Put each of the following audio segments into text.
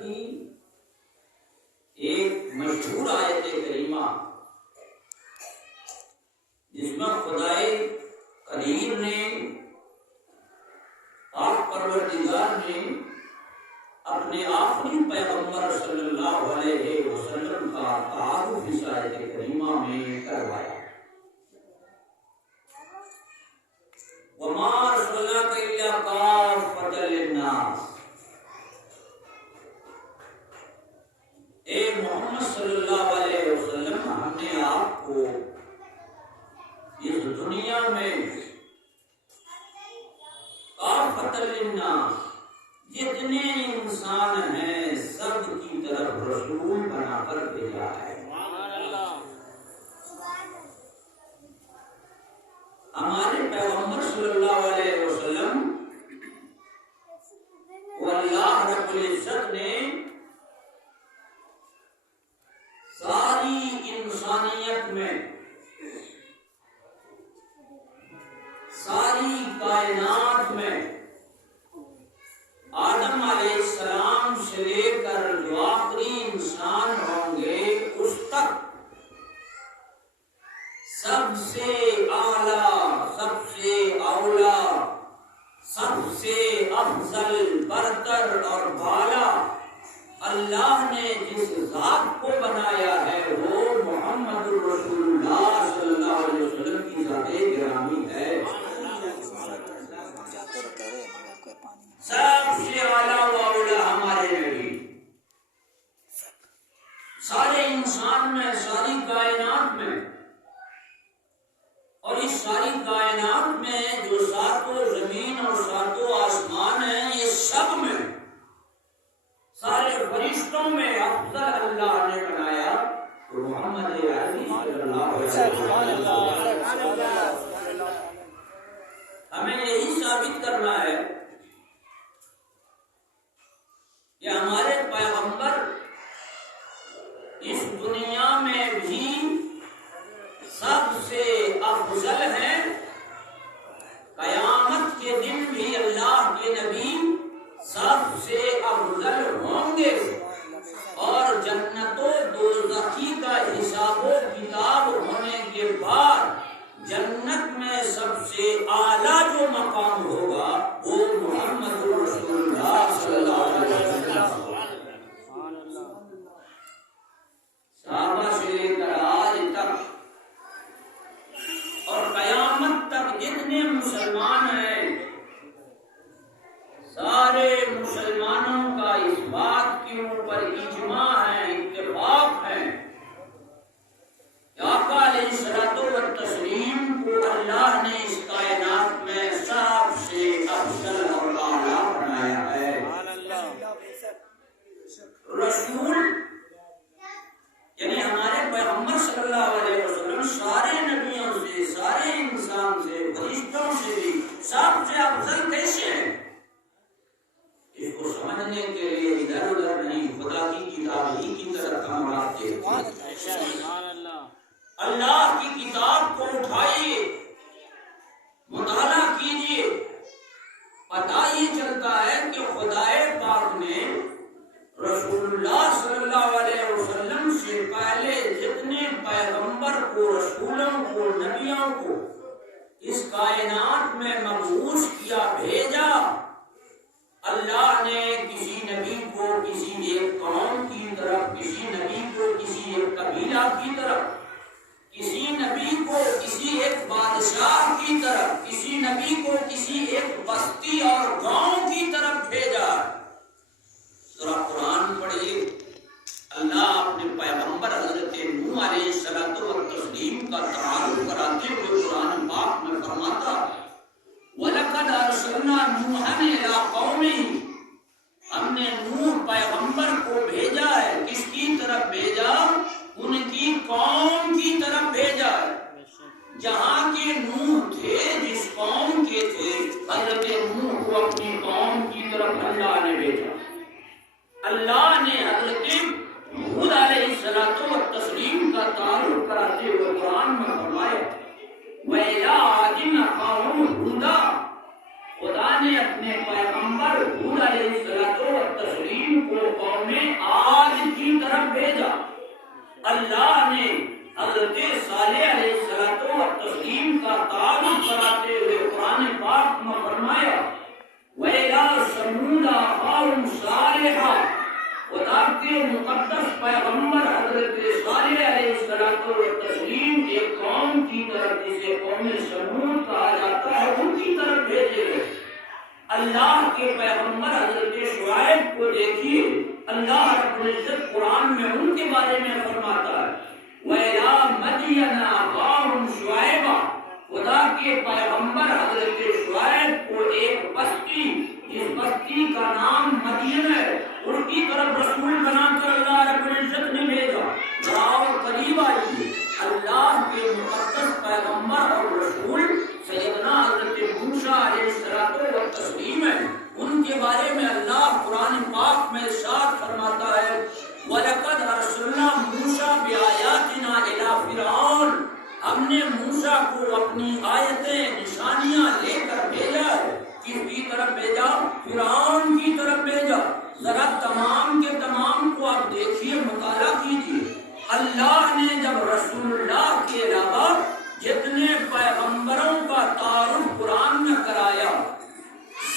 کی ایک مشہور آیت کریمہ جس میں خدائے قدیر نے پاک پروردگار نے اپنے آخری پیغمبر صلی اللہ علیہ وسلم کا تعارف اس آیت کریمہ میں کروایا۔ وَمَا أَرْسَلْنَاكَ إِلَّا كَافَّةً لِلنَّاسِ، اے محمد صلی اللہ علیہ وسلم، ہم نے آپ کو اس دنیا میں کافۃ للناس، جتنے انسان ہیں سب کی طرف رسول بنا کر بھیجا ہے۔ ہمارے پیغمبر صلی اللہ علیہ وسلم کو اللہ رب العزت نے ساری انسانیت میں، ساری کائنات میں آدم علیہ السلام سے لے کر جو آخری انسان ہوں گے اس تک سب سے اعلیٰ، سب سے اولا، سب سے افضل، برتر اور بالا اللہ نے جس ذات کو بنایا ہے وہ محمد رسول اللہ صلی اللہ علیہ وسلم کی ذات گرامی ہے۔ سب سے اعلیٰ و اولا ہمارے نبی، سارے انسان میں، ساری کائنات میں، اور اس ساری کائنات میں جو ساتوں زمین اور ساتوں آسمان ہیں، یہ سب میں، سارے فرشتوں میں افضل اللہ نے بنایا تو محمد عربی صلی اللہ علیہ وسلم۔ ہمیں یہی ثابت کرنا ہے کہ ہمارے پیغمبر اس دنیا میں بھی سب سے افضل ہیں، قیامت کے دن بھی اللہ کے نبی سب سے افضل ہوں گے، اور جنت و دوزخی کا حساب و کتاب ہونے کے بعد جنت میں سب سے اعلیٰ جو مقام ہوگا وہ محمد رسول اللہ صلی اللہ علیہ وسلم۔ صحابہ سے لے کر آج تک اور قیامت تک جتنے مسلمان ہیں، سارے مسلمانوں کا اس بات کے اوپر اجماع ہے، اتفاق ہے کہ آقا علیہ الصلوۃ والتسلیم کو اللہ نے اس کائنات میں سب سے افضل اور اعلیٰ بنایا ہے۔ رسول یعنی ہمارے پیغمبر صلی اللہ علیہ وسلم سارے نبیوں سے، سارے انسان سے، فرشتوں سے بھی سب سے افضل کیسے ہیں؟ اس کو سمجھنے کے لیے ادھر ادھر نہیں، خدا کی کتاب ہی کی طرف ہم آتے ہیں۔ اللہ کی کتاب کو اٹھائیے، مطالعہ کیجیے، پتہ یہ چلتا ہے کہ خدائے پاک نے رسول اللہ صلی اللہ علیہ وسلم سے پہلے جتنے پیغمبر کو، رسولوں کو، نبیوں کو اس کائنات میں مبعوث کیا، بھیجا، اللہ نے کسی نبی کو کسی ایک قوم کی طرف، کسی نبی کو کسی ایک قبیلہ کی طرف، کسی نبی کو کسی ایک بادشاہ کی طرف، کسی نبی کو کسی ایک بستی اور گاؤں کی طرف بھیجا۔ ذرا قرآن پڑھیے، اللہ اپنے پیغمبر حضرت نوح علیہ الصلوۃ والتسلیم کا تعارف کراتے ہوئے قرآن پاک میں فرماتا وَلَقَدْ أَرْسَلْنَا نُوحًا إِلَىٰ قَوْمِهِ، ہم نے نوح پیغمبر کو بھیجا ہے، کس کی طرف بھیجا؟ ان کی قوم کی طرف بھیجا ہے۔ جہاں کے نوح تھے، جس قوم کے تھے، حضرت نوح کو اپنی قوم کی طرف اللہ نے بھیجا۔ اللہ نے حضرت ہود علیہ الصلوۃ والتسلیم کا تعارف کراتے ہوئے قرآن میں فرمایا وَإِلَىٰ عَادٍ أَخَاهُمْ هُودًا، خدا نے اپنے پیغمبر ہود علیہ الصلوۃ والتسلیم کو قوم عاد کی طرف بھیجا۔ اللہ نے حضرت صالح علیہ السلام و تسلیم کا تعارف کراتے ہوئے قرآن پاک میں فرمایا وَإِلَىٰ ثَمُودَ أَخَاهُمْ صَالِحًا، خدا کے مقدس پیغمبر حضرت صالح علیہ السلام و تسلیم ایک قوم کی طرف جسے قوم سمود کہا جاتا ہے ان کی طرف بھیجے گئے۔ اللہ کے پیغمبر حضرت شعیب کو دیکھیے، اللہ رب العزت قرآن میں ان کے بارے میں فرماتا ہے وَإِلَىٰ مَدْيَنَ أَخَاهُمْ شُعَيْبًا، خدا کے پیغمبر حضرت شعیب کو ایک بستی جس بستی کا نام مدین ہے ان کی طرف رسول بنا کر اللہ رب العزت نے بھیجا۔ اور قریب آئیے، اللہ کے مقدس پیغمبر اور رسول سیدنا حضرت موسیٰ علیہ السلام و تسلیم ہے، ان کے بارے میں اللہ قرآن پاک میں ارشاد فرماتا ہے وَلَقَدْ أَرْسَلْنَا مُوسَىٰ بِآيَاتِنَا إِلَىٰ فِرْعَوْنَ، ہم نے موسیٰ کو اپنی آیتیں نشانیاں لے کر بھیجا ہے۔ کس کی طرف بھیجا؟ فرعون کی طرف بھیجا۔ ذرا تمام کے تمام کو آپ دیکھیے، مطالعہ کیجیے۔ اللہ نے جب رسول اللہ کے علاوہ جتنے پیغمبروں کا تعارف قرآن میں کرایا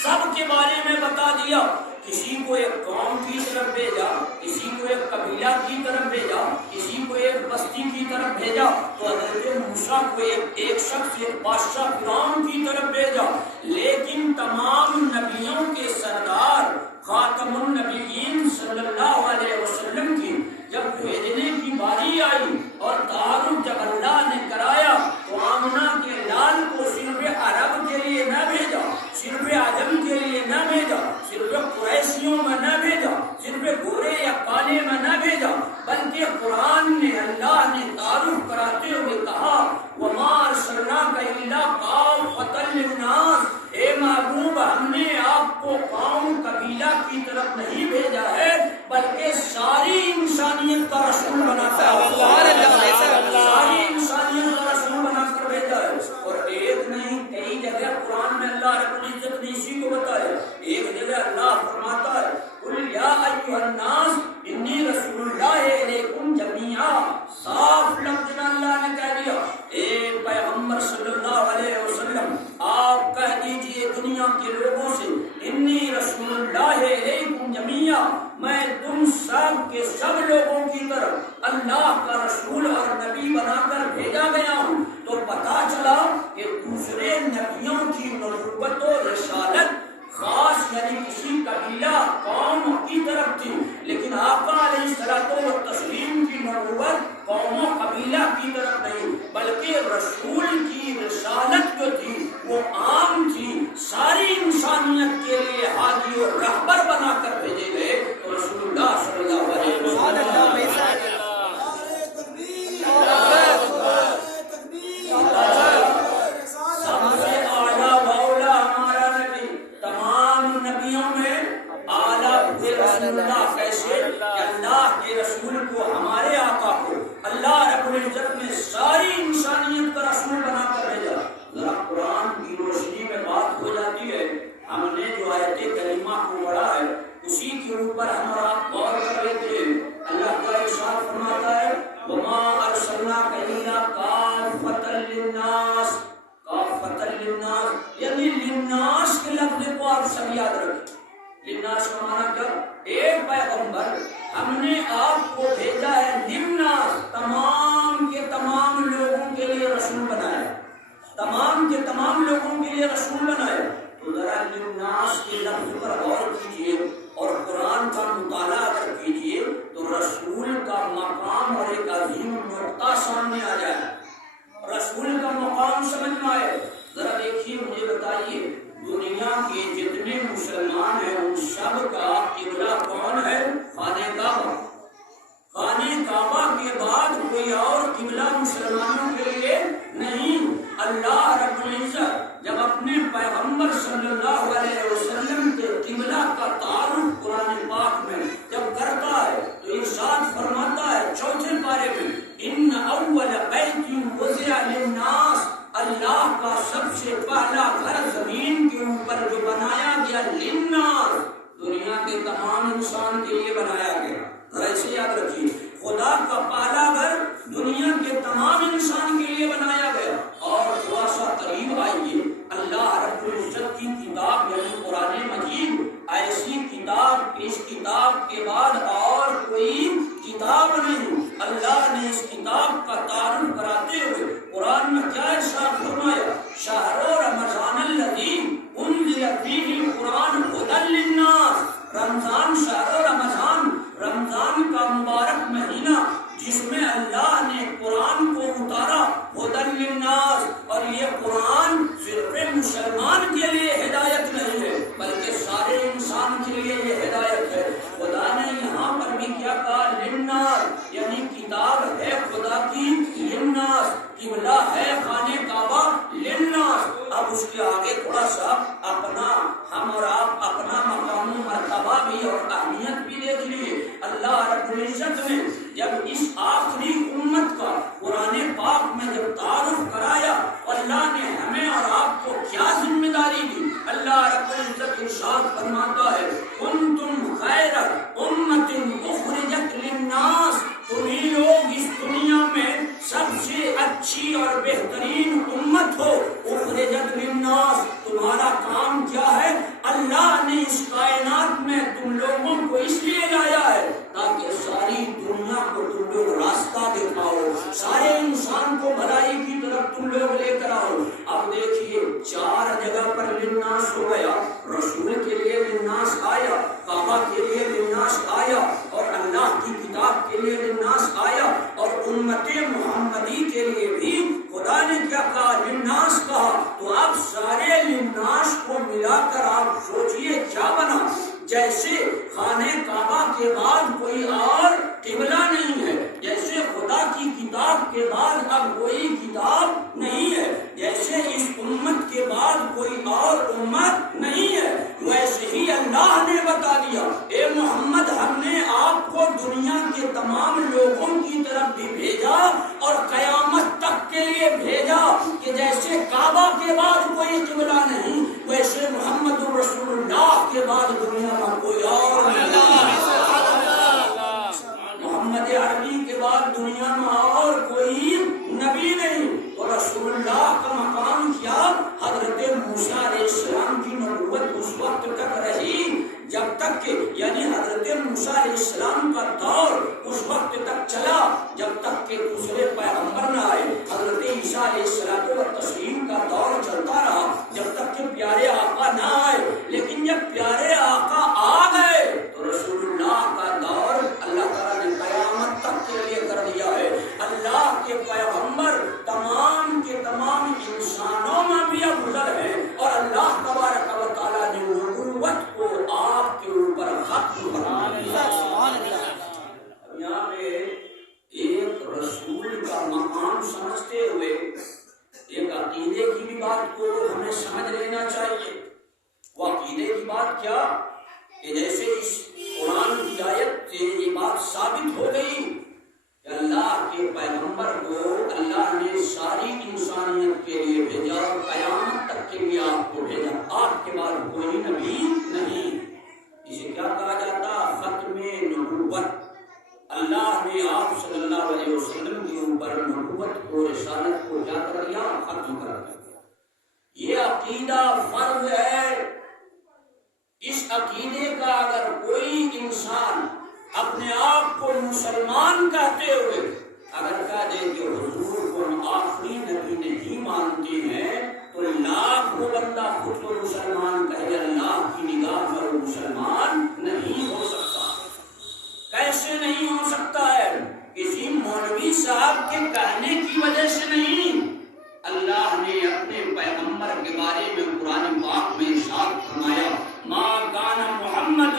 سب کے بارے میں بتا دیا۔ کسی کو ایک قوم کی طرف بھیجا، کسی کو ایک قبیلہ کی طرف بھیجا، کسی کو ایک بستی کی طرف بھیجا، تو حضرت موسیٰ کو ایک شخص ایک بادشاہ فرعون کی طرف بھیجا۔ لیکن تمام نبیوں کے سردار خاتم النبیین صلی اللہ علیہ وسلم کی جب بھیجنے کی باری آئی اور تعارف جب اللہ نے کرایا تو آمنہ کے لال کو صرف عرب کے لیے نہ بھیجا، صرف عجم کے لیے نہ بھیجا، صرف قریشیوں میں نہ بھیجا، صرف گورے یا کالے میں نہ بھیجا، بلکہ قرآن نے اللہ نے تعارف کراتے ہوئے کہا وَمَا أَرْسَلْنَاكَ إِلَّا كَافَّةً لِلنَّاسِ، اے محبوب ہم نے آپ کو قوم قبیلہ کی طرف نہیں بھیجا ہے بلکہ ساری انسانیت کا رسول بنا کر ساری انسانیت کا رسول بنا کر بھیجا ہے۔ اور ایک نہیں کئی جگہ قرآن میں اللہ رب العزت نے اسی کو بتایا۔ ایک جگہ اللہ فرماتا ہے قُلْ يَا أَيُّهَا النَّاسُ إِنِّي رَسُولُ اللَّهِ إِلَيْكُمْ جَمِيعًا، صاف لفظ میں اللہ نے کہہ دیا اے پیغمبر صلی اللہ علیہ وسلم آپ کہہ دیجئے دنیا کے لوگوں سے انی رسول اللہ علیکم جميعا، میں تم سب کے سب لوگوں کی طرف اللہ کا رسول اور نبی بنا کر بھیجا گیا ہوں۔ تو پتہ چلا کہ دوسرے نبیوں کی نبوت و رسالت خاص یعنی کسی قبیلہ قوم کی طرف تھی، لیکن آقا علیہ الصلوۃ والتسلیم کی نبوت قوم و قبیلہ کی طرف نہیں بلکہ رسول کی رسالت جو تھی وہ عام تھی، ساری انسانیت کے لیے ہادی اور رہبر بنا کر بھیجے گئے۔ تو رسول اللہ صلی اللہ علیہ وسلم کیسے کہ اللہ کے رسول کو ہمارے آقا کو اللہ رب العزت نے ساری انسانیت کا رسول بنا کر بھیجا۔ ذرا قرآن کی روشنی میں بات ہو جاتی ہے، ہم نے جو آیت کریمہ کو پڑھا ہے اسی کے اوپر ہم اور آپ غور کر لیتے ہیں۔ اللہ کا ارشاد فرماتا ہے وَمَا أَرْسَلْنَاكَ إِلَّا كَافَّةً لِلنَّاسِ، كَافَّةً لِلنَّاسِ یعنی للناس کے لفظ کو آپ سب یاد رکھیں۔ للناس کا معنی کیا؟ ایک پیغمبر ہم نے آپ کو بھیجا ہے للناس، تمام کے تمام لوگوں کے لیے رسول بنایا، تمام کے تمام لوگوں کے لیے رسول بنایا۔ تو ذرا للناس کے لفظ پر غور کیجیے اور قرآن کا مطالعہ اگر کیجیے تو رسول کا مقام اور ایک عظیم نقطہ سامنے آ جائے، رسول کا مقام سمجھ میں آئے۔ ذرا دیکھیے، مجھے بتائیے دنیا کے جتنے مسلمان ہیں ان سب کا قبلہ کون ہے؟ خانہ کعبہ۔ خانہ کعبہ کے بعد کوئی اور قبلہ مسلمانوں کے لیے نہیں۔ اللہ رب العزت جب اپنے پیغمبر صلی اللہ علیہ وسلم کے قبلہ کا تعارف قرآن پاک میں جب کرتا ہے تو ارشاد فرماتا ہے چوتھے پارے میں ان اول بیت وضع للناس، اللہ کا سب سے پہلا گھر زمین کے اوپر جو بنایا گیا للناس، دنیا کے تمام انسان کے لیے یاد رکھیے خدا کا پالا گھر دنیا کے تمام انسان کے لیے بنایا گیا. اور تھوڑا سا قریب آئیے, اللہ رب العزت کی کتاب یعنی قرآن مجید ایسی کتاب, اس کتاب کے بعد اور کوئی کتاب نہیں. اللہ نے اس کتاب کا تعارف کراتے ہوئے قرآن میں کیا ارشاد فرمایا, شہر رمضان الذی انزل فیہ القرآن ھدی للناس. رمضان, شہر رمضان, رمضان کا مبارک مہینہ جس میں اللہ نے قرآن کو اتارا, ھدی للناس. اور یہ قرآن صرف مسلمان کے لیے ہدایت نہیں ہے بلکہ سارے انسان کے لیے یہ ہدایت ہے. خدا نے یہاں پر بھی کیا کہا, للناس, یعنی کتاب ہے خدا کی للناس, قبلہ ہے خانہ کعبہ للناس. اب اس کے آگے تھوڑا سا اپنا ہم اور آپ اپنا مقام و مرتبہ بھی اور اہمیت بھی دیکھ لیے. اللہ رب العزت نے جب اس آخری امت کا قرآن پاک میں جب تعارف کرایا, اللہ نے ہمیں اور آپ کو کیا ذمہ داری دی. اللہ رب العزت ارشاد فرماتا ہے, کنتم خیر امت اخرجت للناس, تمہیں لوگ اس دنیا میں سب سے اچھی اور بہترین امت ہو. اخرجت للناس, تمہارا کام کیا ہے, اللہ نے اس کائنات میں تم لوگوں کو اس لیے لایا ہے تاکہ ساری دنیا کو تم لوگ راستہ دکھاؤ, سارے انسان کو بھلائی کی طرف تم لوگ لے کر آؤ. اب دیکھیے 4 جگہ پر للناس ہو گیا, رسول کے لیے للناس آیا, کعبہ کے لیے للناس آیا, اور اللہ کی کتاب کے لیے للناس آیا, اور امت محمدی کے لیے بھی خدا نے کیا کہا, للناس کہا. تو آپ سارے للناس کو ملا کر آپ سوچئے کیا بنا, جیسے خانہ کعبہ کے بعد کوئی اور قبلہ نہیں ہے, جیسے خدا کی کتاب کے بعد اب کوئی کتاب نہیں ہے, جیسے اس امت کے بعد کوئی اور امت نہیں ہے, ویسے ہی اللہ نے بتا دیا, اے محمد ہم نے آپ کو دنیا کے تمام لوگوں کی طرف بھی بھیجا اور قیامت تک کے لیے بھیجا کہ جیسے کعبہ کے بعد کوئی قبلہ نہیں, ویسے محمد رسول اللہ کے بعد دنیا میں کوئی اور نہیں, محمد عربی کے بعد دنیا میں اور کوئی نبی نہیں. تو رسول اللہ کا مقام کیا, حضرت موسیٰ علیہ السلام کی نبوت اس وقت تک رہی جب تک کہ یعنی حضرت موسیٰ علیہ السلام کا دور اس وقت تک چلا جب تک کہ دوسرے پیغمبر نہ آئے. حضرت عیسیٰ علیہ السلام کا دور چلتا رہا جب تک کہ پیارے آقا نہ آئے. لیکن جب پیارے آقا آ گئے تو رسول اللہ کا دور اللہ تعالیٰ نے قیامت تک کے لیے کر دیا ہے. اللہ کے پیغمبر تمام کے تمام انسانوں میں بھی افضل ہے, اور اللہ تبارک و تعالیٰ نے نبوت کو آپ کے اوپر ختم بنا دیا. یہاں پہ ایک رسول کا مقام سمجھتے ہوئے ایک عقیدے کی بھی بات کو ہمیں سمجھ لینا چاہیے. وہ عقیدے کی بات کیا کہ جیسے اس قرآن کی آیت سے یہ بات ثابت ہو گئی کہ اللہ کے پیغمبر کو اللہ نے ساری انسانیت کے لیے بھیجا اور قیامت تک کے لیے آپ کو بھیجا, آپ کے بعد کوئی نبی نہیں. اسے کیا کہا جاتا, ختم نبوت. اللہ نے آپ صلی اللہ علیہ وسلم کے اوپر نبوت کو, رسالت کو کیا کر دیا, ختم کر دیا. یہ عقیدہ فرض ہے. اس عقیدے کا اگر کوئی انسان اپنے آپ کو مسلمان کہتے ہوئے اگر کہہ دے کہ حضور کو آخری نبی نہیں مانتے ہیں تو لاکھ وہ بندہ خود کو مسلمان کہے, اللہ کی نگاہ میں وہ مسلمان نہیں ہو سکتا. کیسے نہیں ہو سکتا ہے؟ کسی مولوی صاحب کے کہنے کی وجہ سے نہیں. اللہ نے اپنے پیغمبر کے بارے میں قرآن پاک میں ارشاد فرمایا, ما کان محمد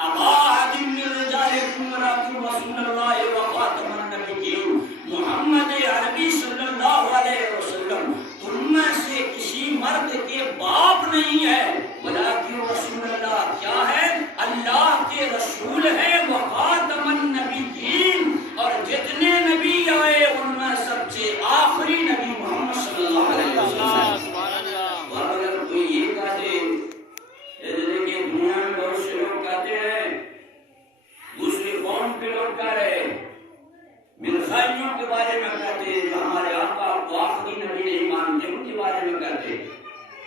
ابا احد من رجالکم ولکن رسول اللہ وخاتم النبیین. محمد عربی صلی اللہ علیہ وسلم تم میں سے کسی مرد کے باپ نہیں ہے, ولکن رسول اللہ کیا ہے, اللہ کے رسول ہے, وخاتم النبیین, اور جتنے نبی آئے ان میں سب سے آخری نبی محمد صلی اللہ علیہ وسلم. اور اگر کوئی یہ کہہ دے, دنیا میں بہت سے لوگ کہتے ہیں, دوسری قوم کے لوگ کہہ رہے عیسائیوں کے بارے میں کہتے ہیں، جو ہمارے آقا کو آخری نبی نہیں مانتے ان کے بارے میں کہتے ہیں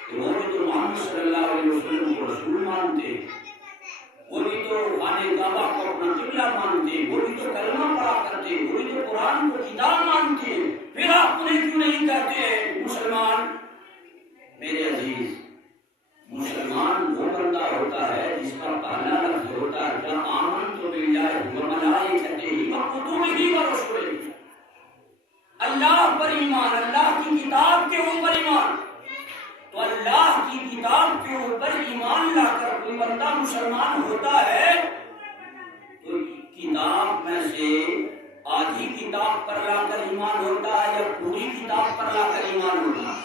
کہ وہ بھی تو محمد صلی اللہ علیہ وسلم کو رسول مانتے، وہ بھی تو خانہ کعبہ کو اپنا قبلہ مانتے، وہ بھی تو کلمہ پڑھا کرتے، وہ بھی تو قرآن کو کتاب مانتے، پھر آپ انہیں کیوں نہیں کہتے ہیں مسلمان؟ میرے عزیز، مسلمان وہ بندہ ہوتا ہے جس کا پہلا لفظ ہوتا ہے کیا آمنت باللہ و ملائکتہ و کتبہ و رسلہ، اللہ پر ایمان، اللہ کی کتاب کے اوپر ایمان۔ تو اللہ کی کتاب کے اوپر ایمان لا کر کوئی بندہ مسلمان ہوتا ہے تو کتاب میں سے آدھی کتاب پر لا کر ایمان ہوتا ہے یا پوری کتاب پر لا کر ایمان ہوتا ہے؟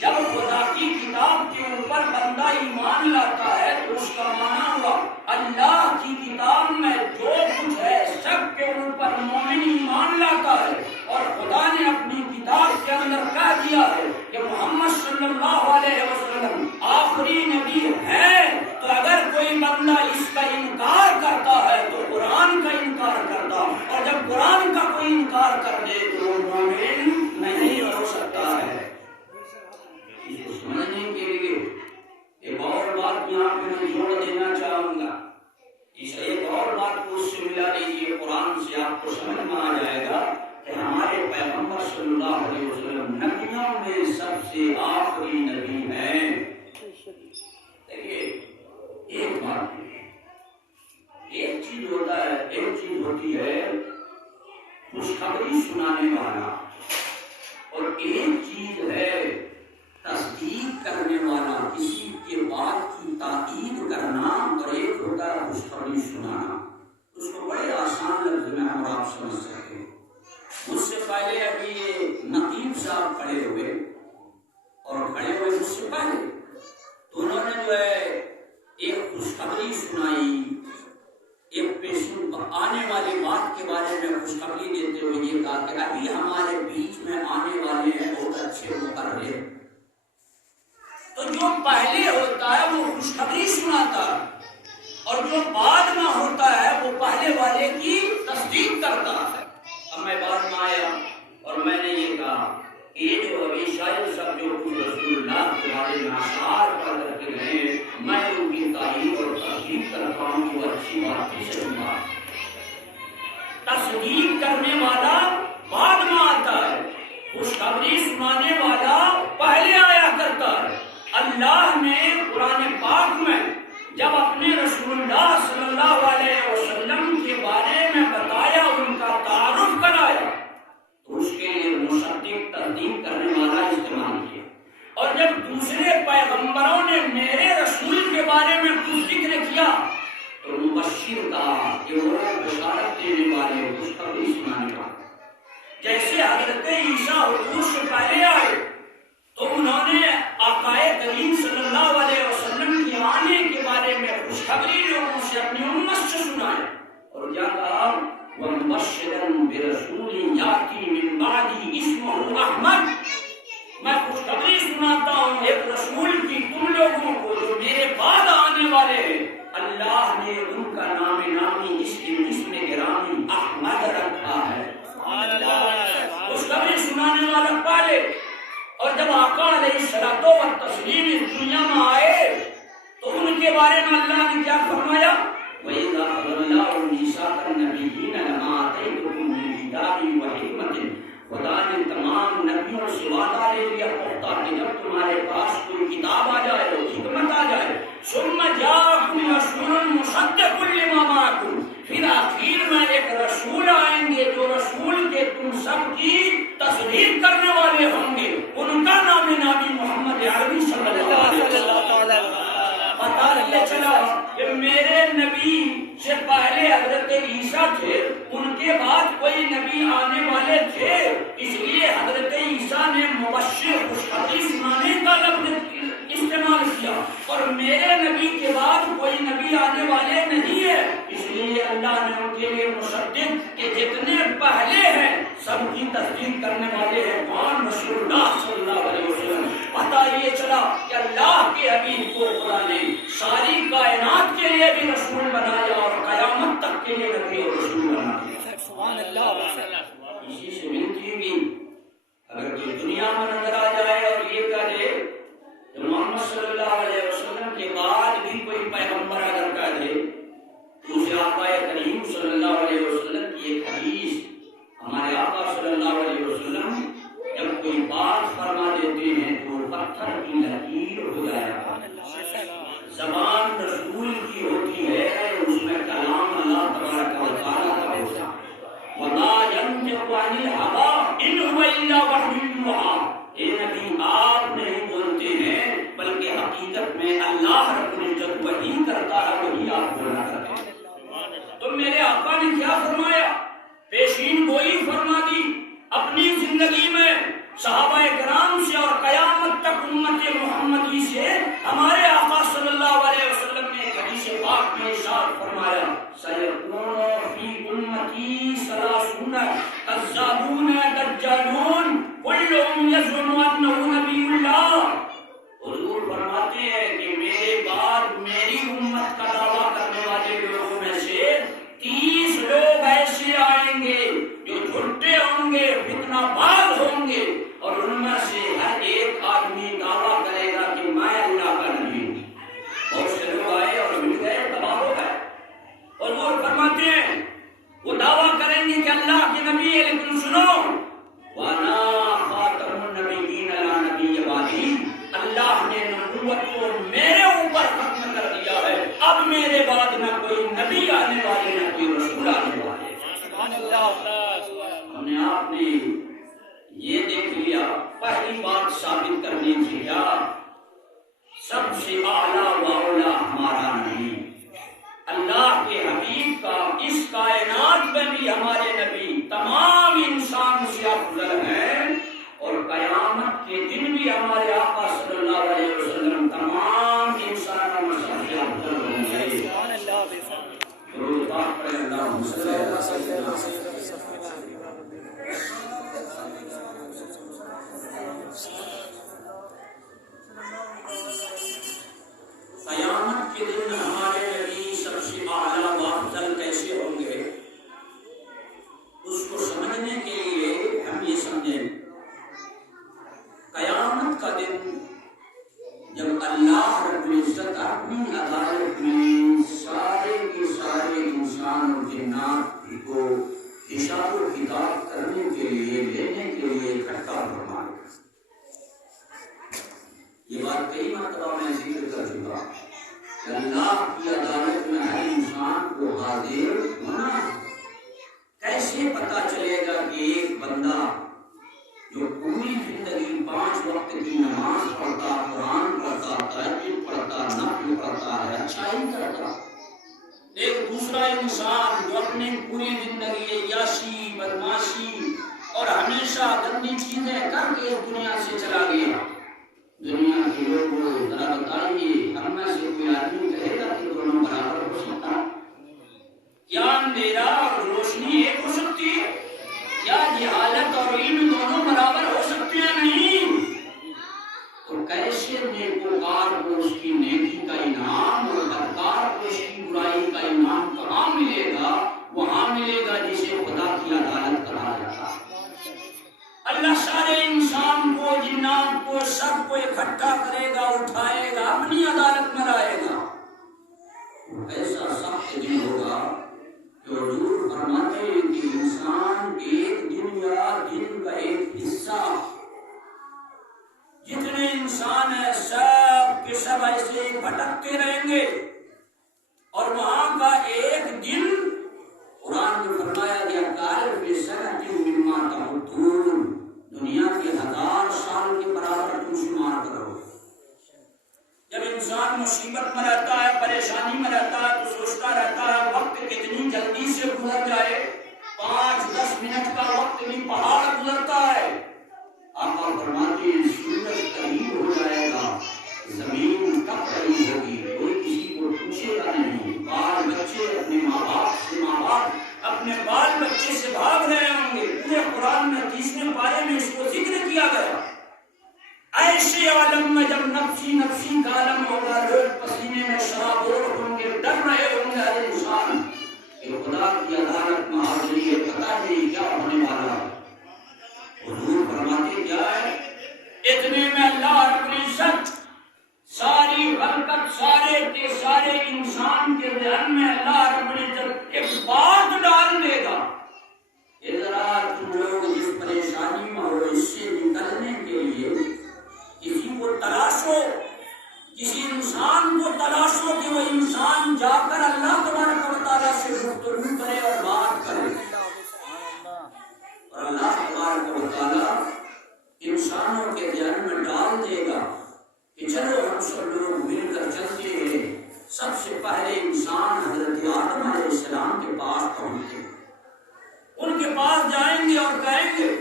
جب خدا کی کتاب کے اوپر بندہ ایمان لاتا ہے تو اس کا معنی ہوا اللہ کی کتاب میں جو کچھ ہے سب کے اوپر مومن ایمان لاتا ہے، اور خدا نے اپنی کتاب کے اندر کہہ دیا ہے کہ محمد صلی اللہ علیہ وسلم آخری نبی ہے۔ تو اگر کوئی بندہ اس کا انکار کرتا ہے تو قرآن کا انکار کرتا، اور جب قرآن کا کوئی انکار کر دے تو وہ مومن نہیں ہو سکتا ہے۔ اس کو سمجھنے کے لیے ایک اور بات یہاں پہ میں جوڑ دینا چاہوں گا، اس ایک اور بات کو اس سے ملا لیجیے، قرآن سے آپ کو سمجھ میں آ جائے گا کہ ہمارے پیغمبر صلی اللہ علیہ وسلم نبیوں میں سب سے آخری نبی ہیں۔ دیکھیے ایک بات، ایک چیز ہوتا ہے، ایک چیز ہوتی ہے خوشخبری سنانے والا، اور ایک چیز ہے تصدیق کرنے والا، کسی کے بات کی تائید کرنا، اور ایک ہوتا ہے خوشخبری سنانا۔ اس کو بڑے آسان لفظ میں ہم آپ سمجھ سکتے ہیں۔ مجھ سے پہلے ابھی یہ نقیب صاحب کھڑے ہوئے، اور کھڑے ہوئے مجھ سے پہلے تو انہوں نے جو ہے ایک خوشخبری سنائی، ایک پیشن آنے والی بات کے بارے میں خوشخبری دیتے ہوئے یہ کہا کہ ابھی ہمارے بیچ میں آنے والے ہیں بہت اچھے مقرر۔ تو جو پہلے ہوتا ہے وہ خوشخبری سناتا ہے، اور جو بعد میں ہوتا ہے وہ پہلے والے کی تصدیق کرتا ہے۔ اب میں بعد میں آیا اور میں نے یہ کہا یہ جو ابھی شاید سب جو کچھ رسول اللہ کے بارے میں اشعار پڑھ کر کے گئے، میں ان کی تعریف اور تصدیق کرتا ہوں کہ وہ اچھی بات تھی، صحیح بات۔ تصدیق کرنے والا بعد میں آتا ہے، خوشخبری سنانے والا پہلے آیا کرتا ہے۔ اللہ نے قرآن پاک میں جب اپنے رسول اللہ صلی اللہ علیہ وسلم کے بارے میں بتایا، ان کا تعارف کرایا، تو اس کے لیے مصدق تصدیق کرنے والا استعمال کیا۔ اور جب دوسرے پیغمبروں نے میرے رسول کے بارے میں کچھ ذکر کیا تو مبشر تھا کہ وہ بشارت دینے والے، خوشخبری سنانے والے۔ جیسے حضرت عیسیٰ حضور سے پہلے آئے تو انہوں نے آقا کریم صلی اللہ علیہ وسلم کے آنے کے بارے میں خوشخبری لوگوں سے اپنی امت سے سنائی، اور کیا کہا وَمُبَشِّرًا بِرَسُولٍ يَأْتِي مِن بَعْدِهِ اسْمُهُ أَحْمَدُ، میں خوشخبری سناتا ہوں ایک رسول کی تم لوگوں کو جو میرے بعد آنے والے ہیں، اللہ نے ان کا نام نامی اسم گرامی احمد رکھا ہے۔ خوشخبری سنانے والا پہلے، اور جب آقا علیہ الصلوۃ والتسلیم اس دنیا میں آئے تو ان کے بارے میں اللہ نے کیا فرمایا؟ وَإِذَا أَخَذَ اللَّهُ مِيثَاقَ النَّبِيِّينَ لَمَا آتَيْتُكُم مِّن كِتَابٍ وَحِكْمَةٍ، خدا نے تمام نبیوں سے وعدہ لے لیا پختہ کہ جب تمہارے پاس کوئی کتاب آ جائے، حکمت آ جائے، ثُمَّ جَاءَكُمْ رَسُولٌ مُصَدِّقٌ لِّمَا مَعَكُمْ، پھر آخر میں ایک رسول آئیں گے جو رسول کے تم سب کی تصدیق کرنے والے ہوں گے، ان کا نام نبی محمد عربی صلی اللہ علیہ وسلم۔ پتہ یہ چلا کہ میرے نبی سے پہلے حضرت عیسیٰ تھے، ان کے بعد کوئی نبی آنے والے تھے، اس لیے حضرت عیسیٰ نے مبشر خوشخبری سنانے کا لفظ استعمال کیا، اور میرے نبی کے بعد کوئی نبی آنے والے نہیں ہے، اس لیے اللہ نے ان کے لیے مصدق کہ جتنے پہلے ہیں سب کی تصدیق کرنے والے ہیں کون؟ رسول اللہ صلی اللہ علیہ وسلم۔ پتہ یہ چلا کہ اللہ کے حبیب کو خدا نے ساری کائنات کے لیے بھی رسول بنایا اور قیامت تک کے لیے نبی اور رسول بنا دیا۔ اسی سے ملتی بھی اگر کوئی دنیا میں نظر آ جائے اور یہ کہے کہ محمد صلی اللہ علیہ وسلم کے بعد بھی کوئی پیغمبر اگر کہے تو اسے آقا کریم صلی اللہ علیہ وسلم کی ایک حدیث، ہمارے آقا صلی اللہ علیہ وسلم جب کوئی بات فرما دیتے ہیں تو پتھر کی لکیر ہو جایا زبان رسول کی ہوتی ہے، اس میں کلام اللہ تبارک و تعالیٰ کا ہوتا ہے۔ وَمَا يَنطِقُ عَنِ الْهَوَىٰ إِنْ هُوَ إِلَّا وَحْيٌ يُوحَىٰ۔ اے نبی آپ نہیں بولتے ہیں بلکہ حقیقت میں اللہ رب العزت وحی کرتا ہے، وہی آپ بولا کرتے ہیں۔ تو میرے آقا نے کیا فرمایا؟ پیشین گوئی فرما دی اپنی زندگی میں صحابہ کرام سے اور قیامت تک امت محمدی سے۔ ہمارے آقا صلی اللہ علیہ وسلم نے حدیث پاک میں ارشاد فرمایا سیکون فی امتی ثلاثون کذابون دجالون کلهم یزعم انہ نبی اللہ۔ حضور فرماتے ہیں کہ میرے بعد میری امت کا دعویٰ کرنے والے لوگوں میں سے 30 لوگ ایسے آئیں گے جو جھوٹے ہوں گے، فتنہ باز ہوں گے، اور ان میں سے ہر ایک آدمی دعویٰ کرے گا کہ میں اللہ کا نبی ہوں۔ بہت سے لوگ آئے اور مل گئے، تباہ ہو گئے۔ اور وہ فرماتے ہیں وہ دعویٰ کریں گے کہ اللہ کے نبی ہے، لیکن سنو وَأَنَا خَاتَمُ النَّبِيِّينَ لَا نَبِيَّ بَعْدِي، اللہ نے نبوت کو میرے اوپر ختم کر دیا ہے، اب میرے بعد نہ کوئی نبی آنے والے نہ کوئی رسول آنے والے۔ ہم نے آپ نے یہ دیکھ لیا، پہلی بات ثابت کرنی تھی کیا؟ سب سے اعلیٰ و اولیٰ ہمارا نبی، اللہ کے حبیب کا اس کائنات میں بھی ہمارے نبی تمام انسان سے افضل ہیں، اور قیامت کے دن بھی ہمارے آقا صلی اللہ علیہ وسلم تمام انسانوں میں سب سے افضل ہوں گے۔ درود پاک پڑھیں، اللہم صلی علی سیدنا محمد۔ قیامت کے دن ہمارے نبی سب سے اعلیٰ و افضل کیسے ہوں گے، اس کو سمجھنے کے لیے ہم یہ سمجھیں قیامت کا دن جب اللہ رب العزت اپنی عدالت میں سارے کے سارے انسان اور جنات کو حساب و کتاب کرنے کے لیے لینے کے لیے اکٹھا فرمائے۔ یہ بات کئی مرتبہ میں ذکر کر چکا کہ اللہ کی عدالت میں ہر انسان کو حاضر ہونا ہے۔ کیسے پتا چلے گا کہ ایک بندہ جو پوری زندگی 5 وقت کی نماز پڑھتا، قرآن پڑھتا، تہجد پڑھتا، نفل پڑھتا ہے، اچھائی کرتا، ایک دوسرا انسان جو اپنی پوری زندگی عیاشی، بدماشی اور ہمیشہ گندی چیزیں کر کے اس دنیا سے چلا گیا۔ دنیا کے لوگوں ذرا بتائیے، ہم میں سے کوئی آدمی کہے گا کہ دونوں برابر ہو سکتا؟ کیا اندھیرا اور روشنی ایک ہو سکتی ہے؟ کیا جہالت اور علم دونوں برابر ہو سکتے ہیں؟ نہیں۔ تو کیسے نیکوکار کو اس کی نیکی کا انعام اور بدکار کو اس کی برائی کا انعام کہاں ملے گا؟ وہاں ملے گا جسے خدا کی عدالت کہا جاتا ہے۔ اللہ سارے انسان کو، جنات کو، سب کو اکٹھا کرے گا، اٹھائے گا، اپنی عدالت میں لائے گا۔ ایسا سخت دن ہوگا کہ حضور فرماتے ہیں کہ انسان ایک دن یا دن کا ایک حصہ، جتنے انسان ہیں سب کے سب ایسے ہی بھٹکتے رہیں گے، اور وہاں کا ایک دن قرآن میں فرمایا گیا کہ مما تعدون، دنیا کے 1000 سال کے برابر تم شمار کرو۔ جب انسان مصیبت میں رہتا ہے، پریشانی میں رہتا ہے، تو سوچتا رہتا ہے وقت کتنی جلدی سے گزر جائے، 5-10 منٹ کا وقت بھی پہاڑ گزرتا ہے۔ آقا فرماتے ہیں سورج قریب ہو جائے گا، زمین کب رہی ہوگی، کوئی کسی کو پوچھے گا نہیں۔ بال بچے اپنے ماں باپ سے، ماں باپ اپنے بال بچے سے بھاگ رہے ہوں گے۔ پورے قرآن میں 30ویں پارے میں اس کو ذکر کیا گیا۔ ایسے عالم میں جب نفسی نفسی کا عالم ہوگا، لوگ پسینے میں شرابور ہوں گے، ڈر رہے ہوں گے ہر انسان کہ خدا کی عدالت میں حاضری ہے۔ پتہ پاک پہنچتے ہیں، ان کے پاس جائیں گے اور کہیں گے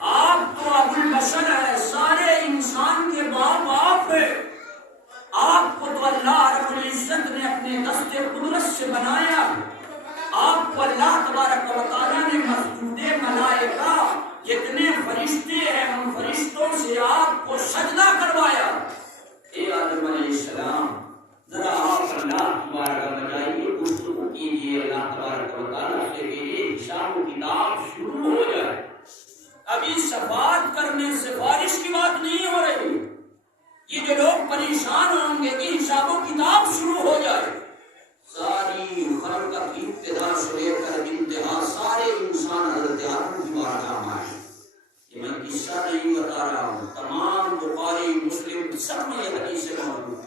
آپ تو ابو البشر ہے، سارے انسان کے باپ آپ ہے، آپ کو تو اللہ رب العزت نے اپنے دست قدرت سے بنایا، آپ کو اللہ تبارک و تعالیٰ نے مسجود ملائکہ جتنے فرشتے ہیں ان فرشتوں سے آپ کو سجدہ کروایا۔ اے آدم علیہ السلام ذرا آپ اللہ تبارک بجائیے، گفتگو کیجیے اللہ تبارک و تعالیٰ سے کہ یہ حساب و کتاب شروع ہو جائے۔ ابھی شفاعت کرنے سفارش کی بات نہیں ہو رہی، یہ جو لوگ پریشان ہوں گے کہ حساب و کتاب شروع ہو جائے۔ ساری خلقت کی ابتدا سے لے کر انتہا سارے انسان حضرت آدم کی بارگاہ میں آئے۔ یہ میں قصہ نہیں بتا رہا ہوں، تمام بخاری مسلم سب میں یہ حدیث موجود ہے۔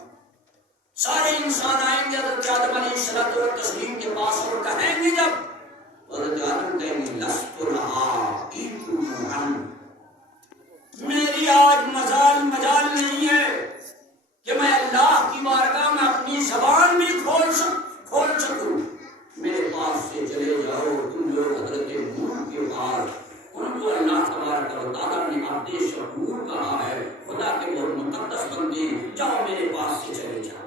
سارے انسان آئیں گے حضرت آدم علیہ الصلوۃ والتسلیم کے پاس اور کہیں گے، جب حضرت آدم کہیں گے لست لہا ایتم، میری آج مجال نہیں ہے کہ میں اللہ کی بارگاہ میں اپنی زبان بھی کھول سکوں، میرے پاس سے چلے جاؤ۔ تم لوگ حضرت نوح کے پاس، ان کو اللہ تبارک و تعالیٰ نے آدیش نور کہا ہے، خدا کے بہت مقدس بندے، جاؤ میرے پاس سے چلے جاؤ۔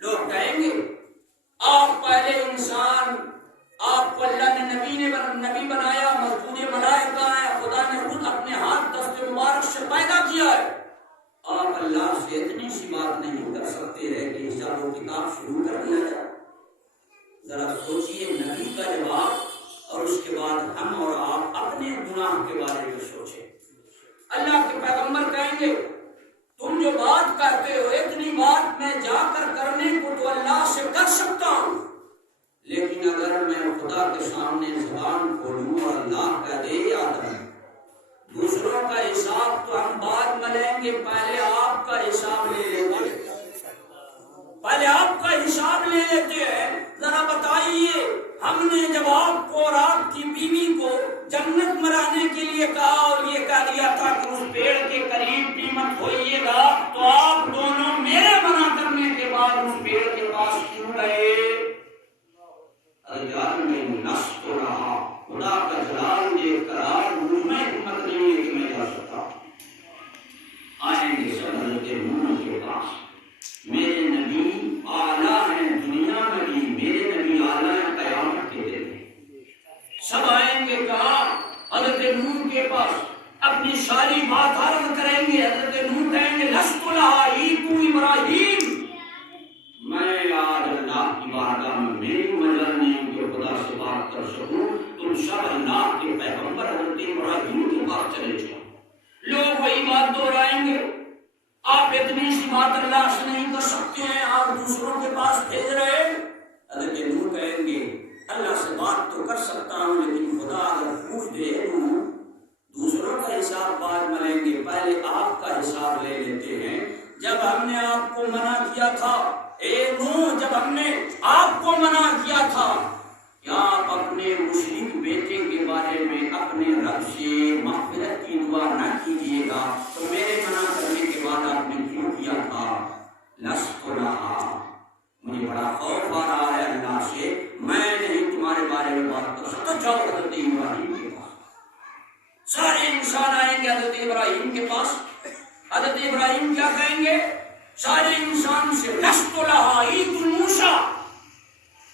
لوگ کہیں گے آپ پہلے انسان، آپ کو اللہ نے نبی بنایا، مسجود ملائکہ ہے، خدا نے خود اپنے ہاتھ دست مبارک سے پیدا کیا ہے، آپ اللہ سے اتنی سی بات نہیں کر سکتے ہیں کہ حساب و کتاب شروع کر دیا جائے؟ ذرا سوچئے نبی کا جواب، اور اس کے بعد ہم اور آپ اپنے گناہ کے بارے میں سوچیں۔ اللہ کے پیغمبر کہیں گے تم جو بات کرتے ہو اتنی بات میں جا کر کرنے کو تو اللہ سے کر سکتا ہوں، لیکن اگر میں خدا کے سامنے زبان کھولوں اور اللہ کہہ دے آدم دوسروں کا حساب تو ہم بعد میں لیں گے، پہلے آپ کا حساب لے لیتے ہیں، پہلے آپ کا حساب لے لیتے ہیں، ذرا بتائیے ہم نے جب آپ کو اور آپ کی بیوی کو جنت میں رہنے کے لیے کہا اور یہ کہہ دیا تھا کہ اس پیڑ کے قریب بھی مت ہوئیے گا، تو آپ دونوں میرے منع کرنے کے بعد اس پیڑ کے پاس کیوں گئے؟ نفس کو رہا خدا کا جلال دیکھ کر آج مجھ میں ہمت نہیں ہے کہ میں جا سکتا۔ آئیں گے سب حضرت نوح کے پاس، میرے نبی اعلیٰ ہیں دنیا میں بھی، میرے نبی اعلیٰ ہیں قیامت کے دن۔ سب آئیں گے کہا حضرت نوح کے پاس، اپنی ساری بات عرض کریں گے۔ حضرت نوح کہیں گے لست لہا ایتو ابراہیم، میں آج اللہ کی بارگاہ میں میری مجال نہیں کہ خدا سے بات کر سکوں، تم سب اللہ کے پیغمبر حضرت ابراہیم کے پاس چلے جاؤ۔ لوگ وہی بات دہرائیں گے، آپ اتنی سی بات اللہ سے نہیں کر سکتے ہیں، آپ دوسروں کے پاس بھیج رہے۔ حضرت نوح کہیں گے اللہ سے بات تو کر سکتا ہوں، لیکن خدا اگر پوچھ دے دوسروں کا حساب بعد میں لیں گے، پہلے آپ کا حساب لے لیتے ہیں۔ جب ہم نے آپ کو منع کیا تھا، اے نوح جب ہم نے آپ کو منع کیا تھا کہ آپ اپنے مشرک بیٹے کے بارے میں اپنے رب سے مغفرت کی دعا نہ کیجیے گا، تو میرے منع کرنے کے بعد آپ نے کیوں کیا تھا؟ لست لہا، مجھے بڑا خوف آ رہا ہے اللہ سے، میں نہیں تمہارے بارے میں بات کر سکتا، جاؤ حضرت ابراہیم کے پاس۔ سارے انسان آئیں گے حضرت ابراہیم کے پاس، حضرت ابراہیم کیا کہیں گے؟ سارے انسان سے لست لہا ایتو موسیٰ،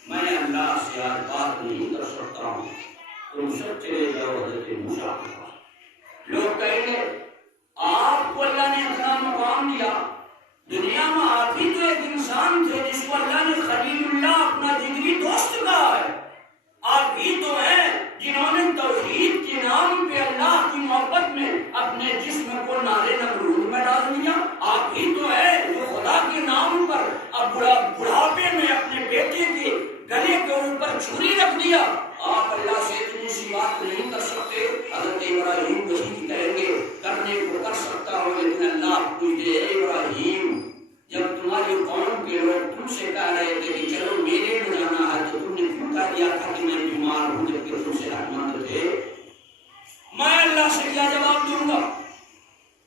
میں اللہ سے آج بات نہیں کر سکتا ہوں، تم سب چلے جاؤ حضرت موسیٰ کے پاس۔ لوگ کہیں گے آپ کو اللہ نے اتنا مقام دیا، دنیا میں آپ ہی تو ایک انسان تھے جس کو اللہ نے خلیل اللہ اپنا جگری دوست کہا ہے، آپ ہی تو ہیں جنہوں نے توحید کے نام پہ اللہ کی محبت میں اپنے جسم کو نارے نمرود میں ڈال دیا، آپ ہی تو ہیں جو خدا کے نام پر اب بڑھاپے میں اپنے بیٹے کے گلے کے اوپر چھری رکھ دیا، آپ اللہ سے اتنی سی بات نہیں کر سکتے؟ حضرت ابراہیم وہی کہیں گے کرنے کو کر سکتا ہوں، لیکن اللہ پوچھ دے ابراہیم جب تمہاری قوم کے لوگ تم سے کہہ رہے تھے کہ چلو میرے میں جانا ہے تو تم نے کیوں کہہ دیا تھا کہ میں بیمار ہوں جبکہ تم سے رحمت تھے؟ میں اللہ سے کیا جواب دوں گا؟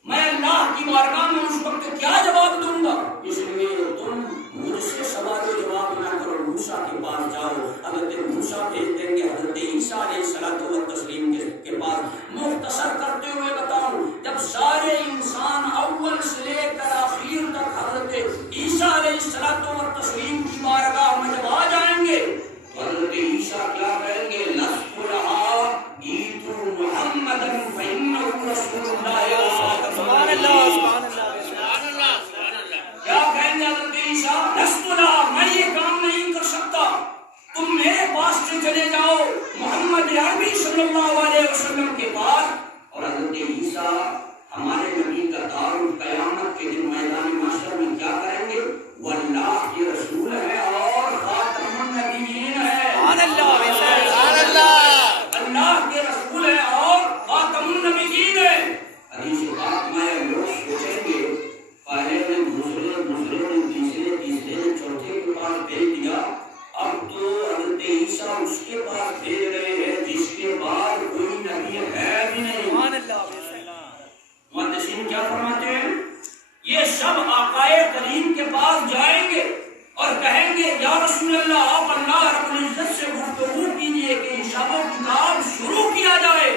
میں اللہ کی بارگاہ میں اس وقت کیا جواب دوں گا؟ اس لیے تم مجھ سے سوال و جواب نہ کرو، موسیٰ کے پاس جاؤ، تم میرے پاس سے چلے جاؤ محمد عربی صلی اللہ علیہ وسلم کے پاس، اور حضرت عیسیٰ ہمارے نبی کا دارالقیامت کے دن میدان محشر میں کیا کریں گے؟ وہ اللہ کے رسول ہے اور خاتم النبیین ہے، اللہ کے رسول ہے اور خاتم النبیین ہے۔ حدیث پاک میں لوگ سوچیں گے پہلے نے دوسرے نے تیسرے نے چوتھے کے پاس بھیج دیا، اب تو حضرت عیسیٰ اس کے پاس بھیج رہے ہیں جس کے بعد کوئی نبی ہے بھی نہیں۔ محدثین کیا فرماتے ہیں؟ یہ سب آقائے کریم کے پاس جائیں گے اور کہیں گے یا رسول اللہ آپ اللہ رب العزت سے گفتگو کیجئے کہ حساب و کتاب شروع کیا جائے۔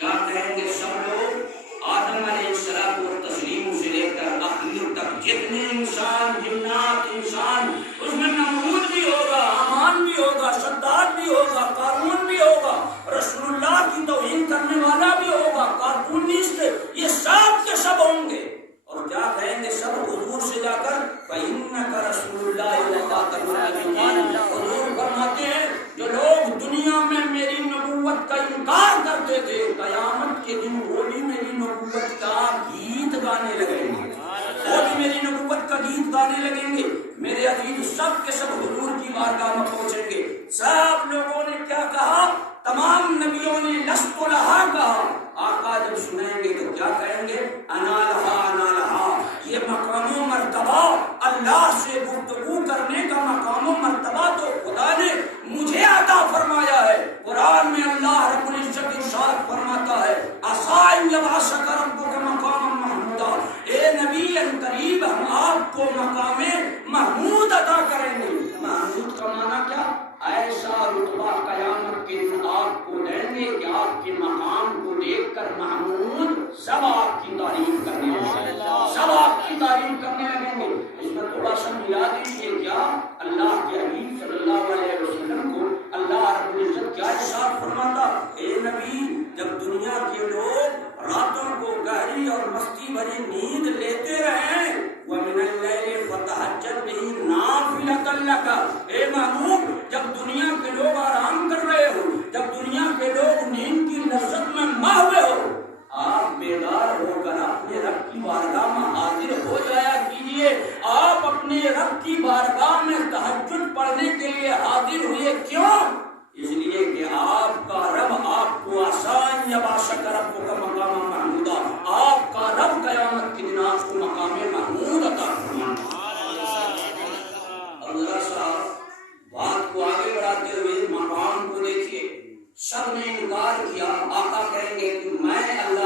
کیا کہیں گے سب لوگ؟ آدم علیہ السلام و تسلیم سے لے کر آخر تک جتنے انسان جنات انسان، اس میں نمرود بھی ہوگا، حامان بھی ہوگا، شداد بھی ہوگا، قارون بھی ہوگا، رسول اللہ کی توہین کرنے والا بھی ہوگا، کارٹونسٹ، یہ سب کے سب ہوں گے۔ اور کیا کہیں گے سب حضور سے جا کر فَإِنَّكَ رَسُولُ اللَّهِ وَخَاتَمُ النَّبِيِّينَ۔ حضور فرماتے ہیں جو لوگ دنیا میں میری نبوت کا انکار کرتے تھے، قیامت کے دن وہ بھی میری نبوت کا گیت گانے لگیں گے، وہ بھی میری نبوت کا گیت گانے لگیں گے۔ میرے عزیز سب کے سب حضور کی بارگاہ میں پہنچیں گے۔ سب لوگوں نے کیا کہا؟ تمام نبیوں نے لست لہا کہا۔ آقا جب سنیں گے تو کیا کہیں گے؟ انا لہا انا لہا۔ یہ مقام و مرتبہ اللہ سے گفتگو کرنے کا مقام و مرتبہ تو خدا نے مجھے عطا فرمایا ہے۔ قرآن میں اللہ رب العزت ارشاد فرماتا ہے عسیٰ ان یبعثک ربک مقاما محمودا، اے نبی ان قریب ہم آپ کو مقام محمود عطا کریں گے۔ محمود کا معنی کیا؟ ایسا رتبہ قیامت کے دن آپ کو دیں گے کہ آپ کے مقام کو دیکھ کر محمود سب آپ کی تعریف کرنے لگیں گے، سب آپ کی تعریف کرنے لگیں گے۔ اس میں تھوڑا سا ملا دیجیے کیا اللہ کے حبیب صلی اللہ علیہ وسلم کو اللہ رب العزت کیا ارشاد فرماتا؟ اے نبی جب دنیا کے لوگ راتوں کو گہری اور مستی بھری نیند لیتے رہیں وَمِنَ اللَّيْلِ فَتَهَجَّدْ بِهِ نَافِلَةً لَكَ، اے محبوب جب دنیا کے لوگ آرام کر رہے ہو، جب دنیا کے لوگ نیند کی لذت میں ماہوے ہو، آپ بیدار ہو کر اپنے رب کی بارگاہ میں حاضر ہو جایا کیجیے۔ آپ اپنے رب کی بارگاہ میں تہجد پڑھنے کے لیے حاضر ہوئے، کیوں؟ اس لیے کہ آپ کا رب آپ کو آسان یبعثک ربک مقام محمودا، آپ کا رب قیامت کے دن آپ کو مقام محمود عطا فرمائے۔ اور ذرا سا بات کو آگے بڑھاتے ہوئے مقام کو دیکھیے، سب نے انکار کیا۔ آقا کہیں گے کہ میں اللہ